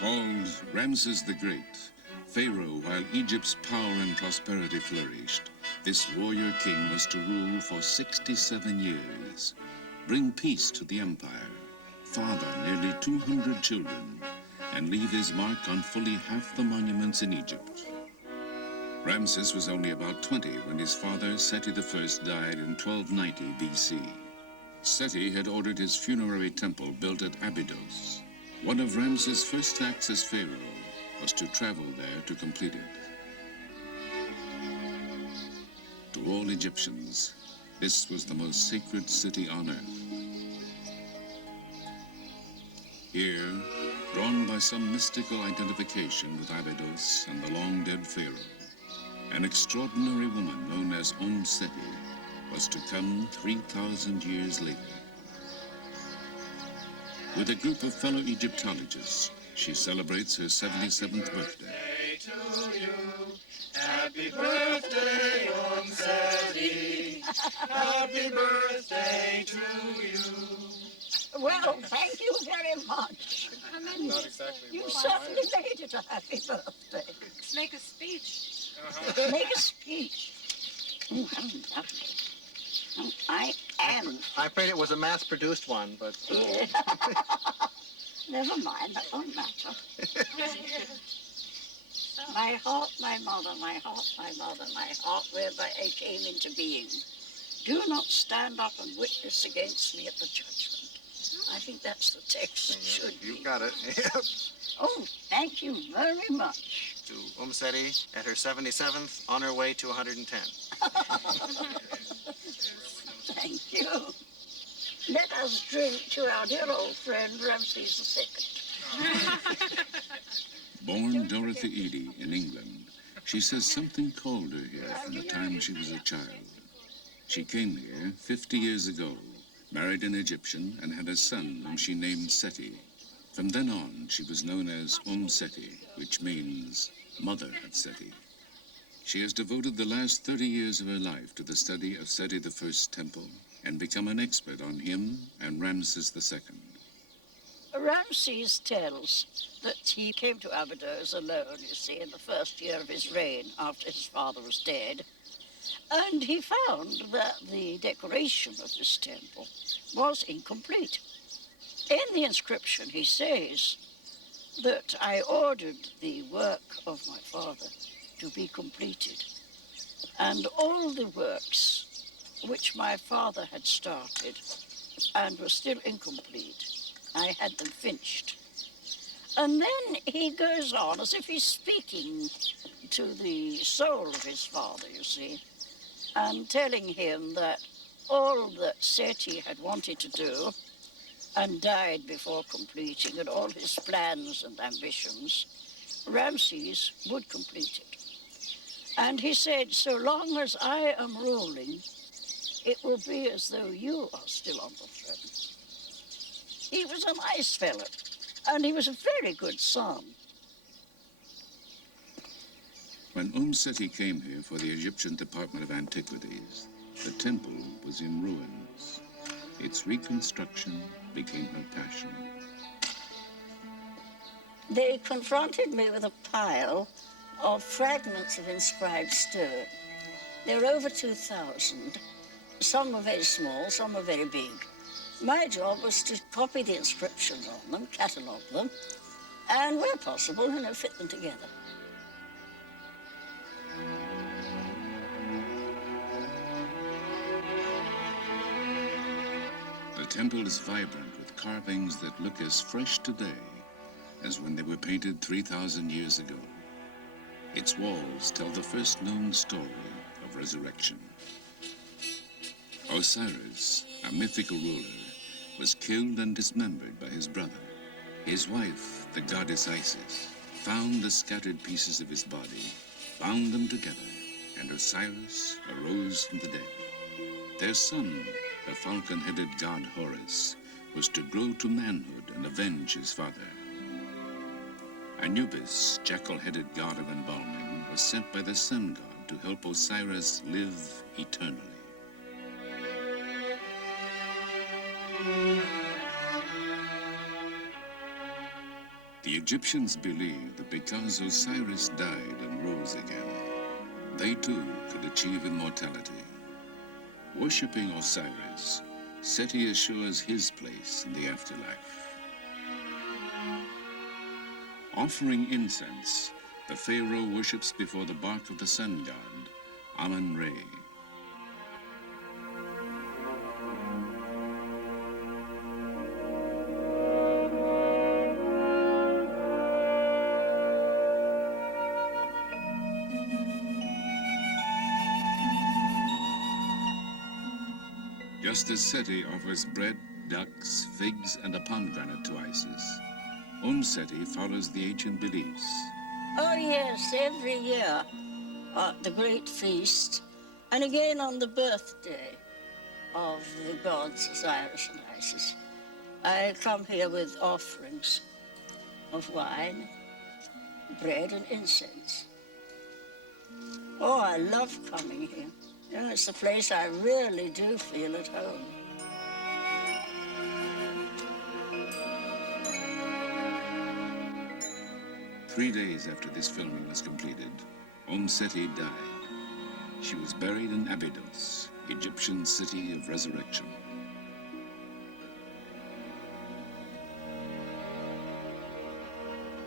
Called Ramses the Great, Pharaoh while Egypt's power and prosperity flourished, this warrior king was to rule for 67 years, bring peace to the empire, father nearly 200 children, and leave his mark on fully half the monuments in Egypt. Ramses was only about 20 when his father, Sety I, died in 1290 BC. Sety had ordered his funerary temple built at Abydos. One of Ramses' first acts as pharaoh was to travel there to complete it. To all Egyptians, this was the most sacred city on earth. Here, drawn by some mystical identification with Abydos and the long-dead pharaoh, an extraordinary woman known as Omm Seti was to come 3,000 years later. With a group of fellow Egyptologists, she celebrates her 77th birthday. To you. Happy birthday, Omm Seti. Happy birthday to you. Well, thank you very much. Not exactly. You certainly made it a happy birthday. Make a speech. Make a speech. Oh, how lovely. Oh, I am. I'm afraid it was a mass-produced one, but... Yeah. Never mind, that won't matter. My heart, my mother, my heart, my mother, my heart, whereby I came into being. Do not stand up and witness against me at the judgment. I think that's the text it should be. You got it. Oh, thank you very much. To Omm Seti at her 77th, on her way to 110. Thank you. Let us drink to our dear old friend Ramses II. Born Dorothy Eady in England, she says something called her here from the time she was a child. She came here 50 years ago, married an Egyptian, and had a son whom she named Sety. From then on, she was known as Omm Seti, which means Mother of Sety. She has devoted the last 30 years of her life to the study of Sety I's temple and become an expert on him and Ramses II. Ramses tells that he came to Abydos alone, you see, in the first year of his reign after his father was dead. And he found that the decoration of this temple was incomplete. In the inscription, he says that I ordered the work of my father to be completed, and all the works which my father had started and were still incomplete, I had them finished. And then he goes on as if he's speaking to the soul of his father, you see, and telling him that all that Sety had wanted to do and died before completing, and all his plans and ambitions, Ramses would complete it. And he said, so long as I am ruling, it will be as though you are still on the throne. He was a nice fellow, and he was a very good son. When Omm Seti came here for the Egyptian Department of Antiquities, the temple was in ruins. Its reconstruction became her passion. They confronted me with a pile of fragments of inscribed stone. There were over 2,000. Some were very small, some were very big. My job was to copy the inscriptions on them, catalogue them, and where possible, fit them together. The temple is vibrant with carvings that look as fresh today as when they were painted 3,000 years ago. Its walls tell the first known story of resurrection. Osiris, a mythical ruler, was killed and dismembered by his brother. His wife, the goddess Isis, found the scattered pieces of his body, bound them together, and Osiris arose from the dead. Their son, the falcon-headed god Horus, was to grow to manhood and avenge his father. Anubis, jackal-headed god of embalming, was sent by the sun god to help Osiris live eternally. The Egyptians believed that because Osiris died and rose again, they too could achieve immortality. Worshipping Osiris, Sety assures his place in the afterlife. Offering incense, the pharaoh worships before the bark of the sun god, Amun-Re. Just as Sety offers bread, ducks, figs, and a pomegranate to Isis, Seti follows the ancient beliefs. Oh, yes, every year at the great feast, and again on the birthday of the gods Osiris and Isis, I come here with offerings of wine, bread, and incense. Oh, I love coming here. You know, it's a place I really do feel at home. Three days after this filming was completed, Seti died. She was buried in Abydos, Egyptian city of resurrection.